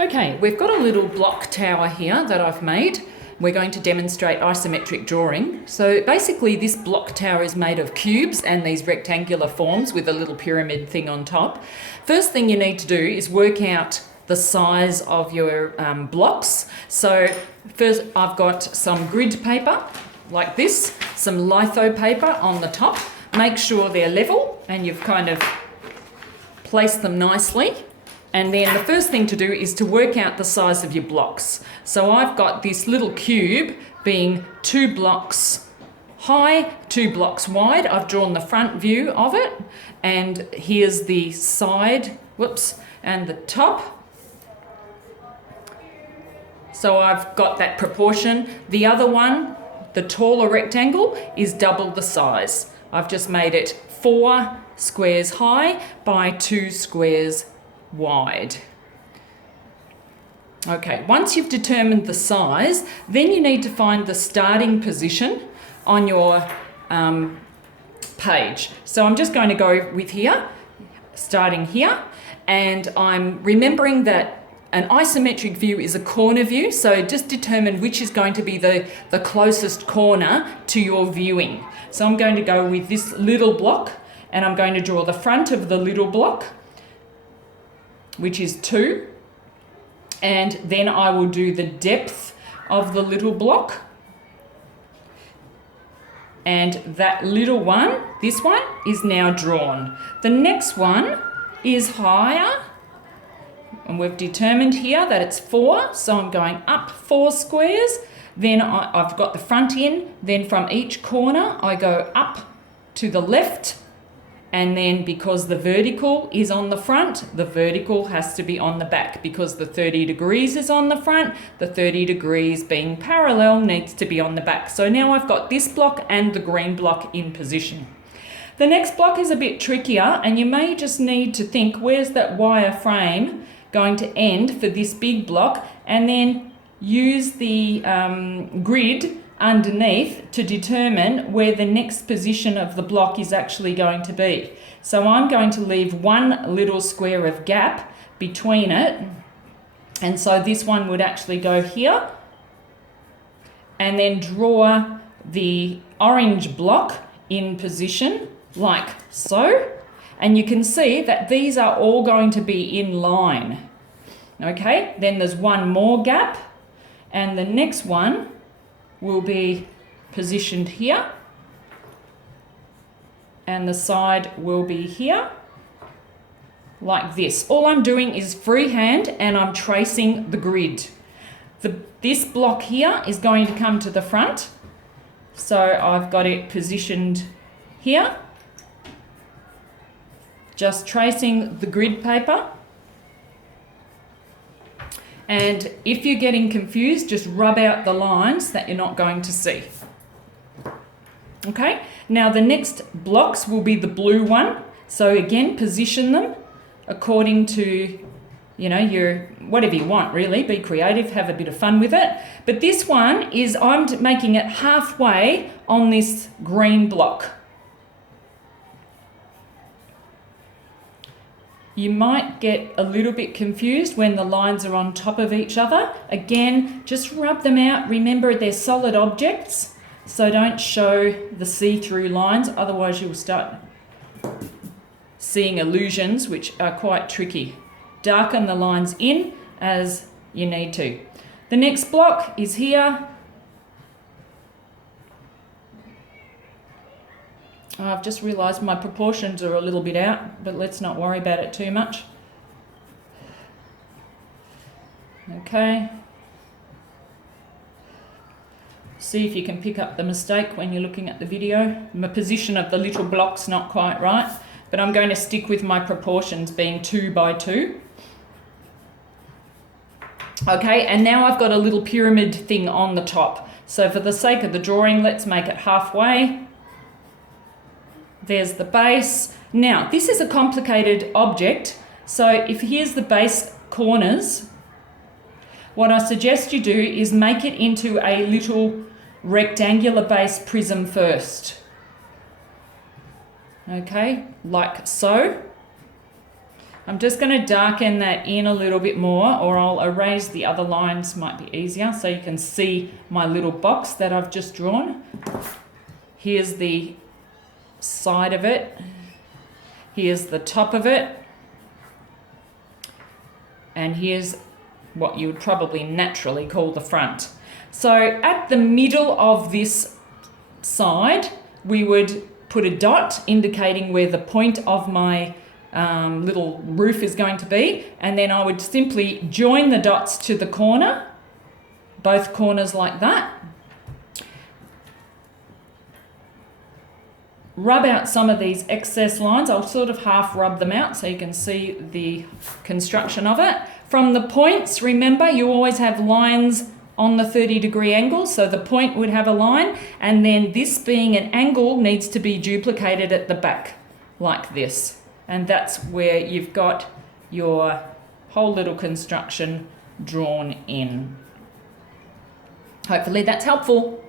Okay, we've got a little block tower here that I've made. We're going to demonstrate isometric drawing. So basically this block tower is made of cubes and these rectangular forms with a little pyramid thing on top. First thing you need to do is work out the size of your blocks. So first I've got some grid paper like this, some litho paper on the top. Make sure they're level and you've kind of placed them nicely. And then the first thing to do is to work out the size of your blocks. So I've got this little cube being 2 blocks high, 2 blocks wide. I've drawn the front view of it. And here's the side, and the top. So I've got that proportion. The other one, the taller rectangle, is double the size. I've just made it 4 squares high by 2 squares wide. Okay, once you've determined the size, then you need to find the starting position on your page. So I'm just going to go with here, starting here, and I'm remembering that an isometric view is a corner view, so just determine which is going to be the closest corner to your viewing. So I'm going to go with this little block, and I'm going to draw the front of the little block, which is 2, and then I will do the depth of the little block, and that little one, this one, is now drawn. The next one is higher, and we've determined here that it's 4, so I'm going up 4 squares, then I've got the front in, then from each corner I go up to the left. And then because the vertical is on the front, the vertical has to be on the back. Because the 30 degrees is on the front, the 30 degrees being parallel needs to be on the back. So now I've got this block and the green block in position. The next block is a bit trickier, and you may just need to think, where's that wire frame going to end for this big block? And then use the grid underneath to determine where the next position of the block is actually going to be. So I'm going to leave one little square of gap between it, and so this one would actually go here, and then draw the orange block in position like so, and you can see that these are all going to be in line. Okay, then there's one more gap, and the next one will be positioned here, and the side will be here like this. All I'm doing is freehand and I'm tracing the grid. This block here is going to come to the front, so I've got it positioned here, just tracing the grid paper. And if you're getting confused, just rub out the lines that you're not going to see. Okay, now the next blocks will be the blue one. So again, position them according to, your whatever you want, really. Be creative, have a bit of fun with it. But this one is, I'm making it halfway on this green block. You might get a little bit confused when the lines are on top of each other. Again, just rub them out. Remember, they're solid objects, so don't show the see-through lines, otherwise you'll start seeing illusions, which are quite tricky. Darken the lines in as you need to. The next block is here. I've just realised my proportions are a little bit out, but let's not worry about it too much. Okay. See if you can pick up the mistake when you're looking at the video. My position of the little block's not quite right, but I'm going to stick with my proportions being 2 by 2. Okay, and now I've got a little pyramid thing on the top. So for the sake of the drawing, let's make it halfway. There's the base. Now, this is a complicated object, so if here's the base corners, what I suggest you do is make it into a little rectangular base prism first. Okay, like so. I'm just going to darken that in a little bit more, or I'll erase the other lines, might be easier, so you can see my little box that I've just drawn. Here's the side of it. Here's the top of it. And here's what you would probably naturally call the front. So at the middle of this side, we would put a dot indicating where the point of my little roof is going to be, and then I would simply join the dots to the corner, both corners like that. Rub out some of these excess lines. I'll sort of half rub them out so you can see the construction of it. From the points, remember, you always have lines on the 30-degree angle, so the point would have a line, and then this being an angle needs to be duplicated at the back like this, and that's where you've got your whole little construction drawn in. Hopefully that's helpful.